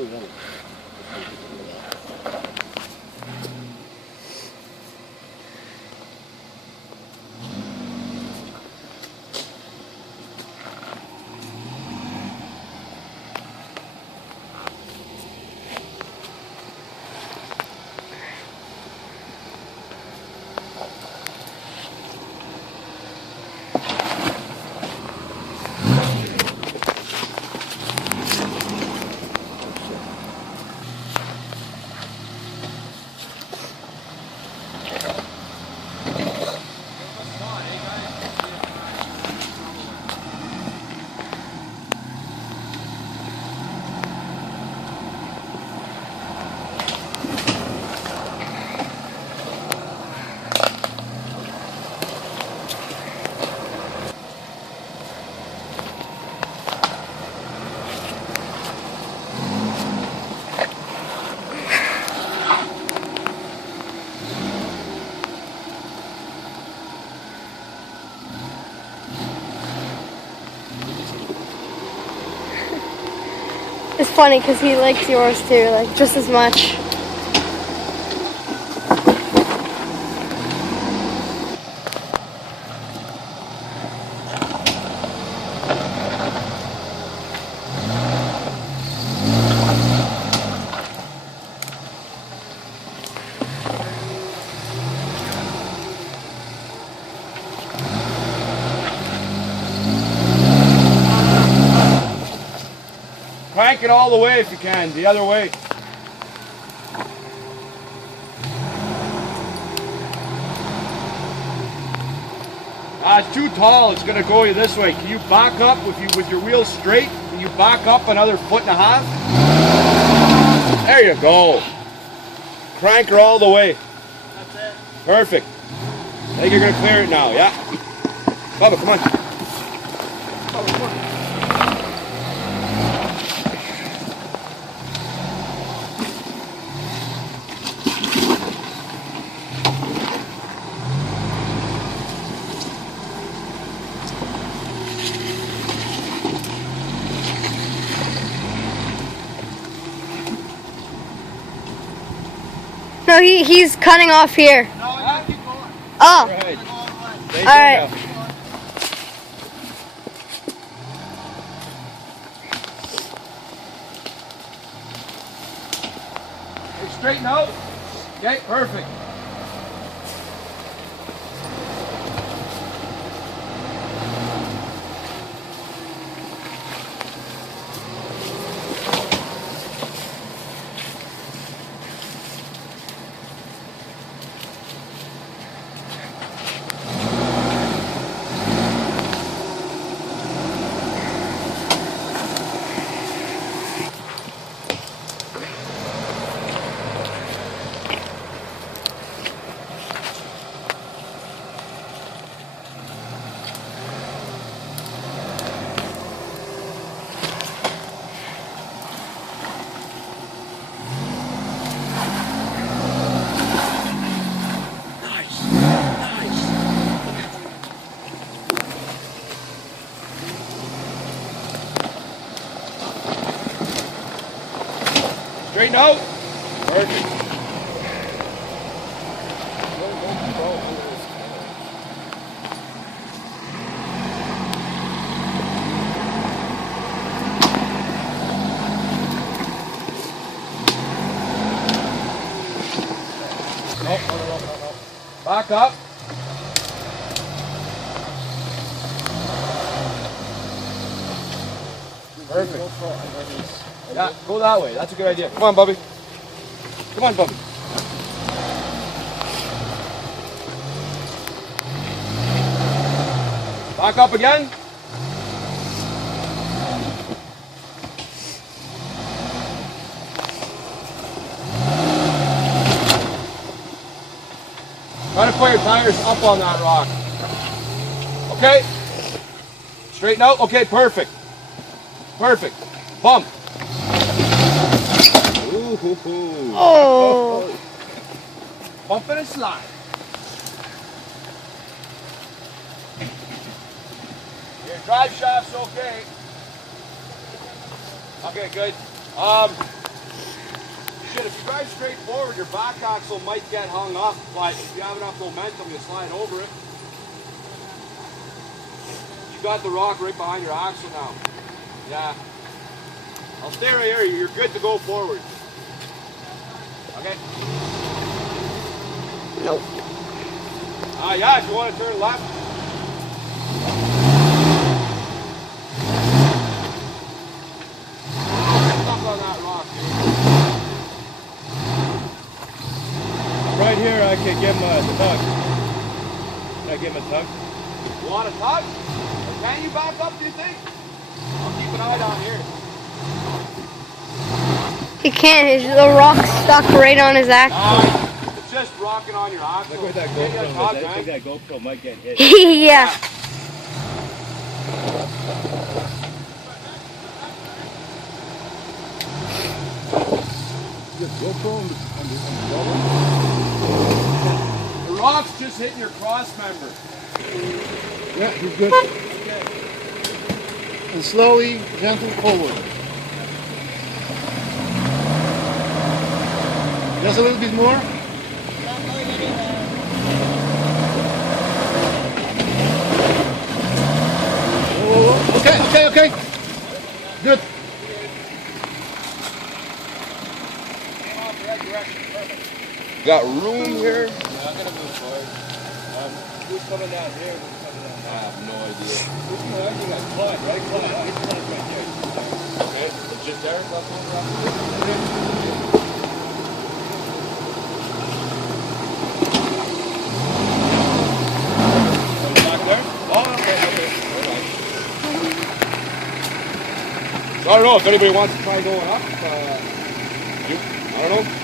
only one. It's funny because he likes yours too, like just as much. Crank it all the way if you can, the other way. It's too tall, it's gonna go you this way. Can you back up with your wheels straight? Can you back up another 1.5 feet? There you go. Crank her all the way. That's it. Perfect. I think you're gonna clear it now, yeah? Bubba, come on. Bubba, come on. No, he's cutting off here. No, you gotta keep going. Oh, Right. All All right. Straighten out. Okay, perfect. Straighten out. Perfect. No. Back up. Perfect. Yeah, go that way. That's a good idea. Come on, Bubby. Come on, Bubby. Back up again. Try to put your tires up on that rock. Okay. Straighten out. Okay, perfect. Perfect. Bump. Ooh. Oh. Bump it and slide. Your drive shaft's okay. Okay, good. it. If you drive straight forward, your back axle might get hung up, but if you have enough momentum, you slide over it. You got the rock right behind your axle now. Yeah. I'll stay right here. You're good to go forward. Okay? Nope. Yeah, if you want to turn left. Stuck on that rock, dude. Right here, I could give him a tug. Can I give him a tug? You want a tug? Or can you back up, do you think? I'll keep an eye down here. He can't. The rock's stuck right on his axle. It's just rocking on your axle. Look where that Give you a GoPro tug, is. I man. think that GoPro might get hit. Yeah. The rock's just hitting your cross member. Yeah, he's good. And slowly, gentle forward. Just a little bit more. Oh, okay. Good. Got room here? I'm gonna move forward. Who's coming down here? Who's coming down I there? have no idea. I think I caught, right? It's caught right there. Okay, it's just there, left over up. Back there? Oh, okay. So I don't know if anybody wants to try going up. I don't know.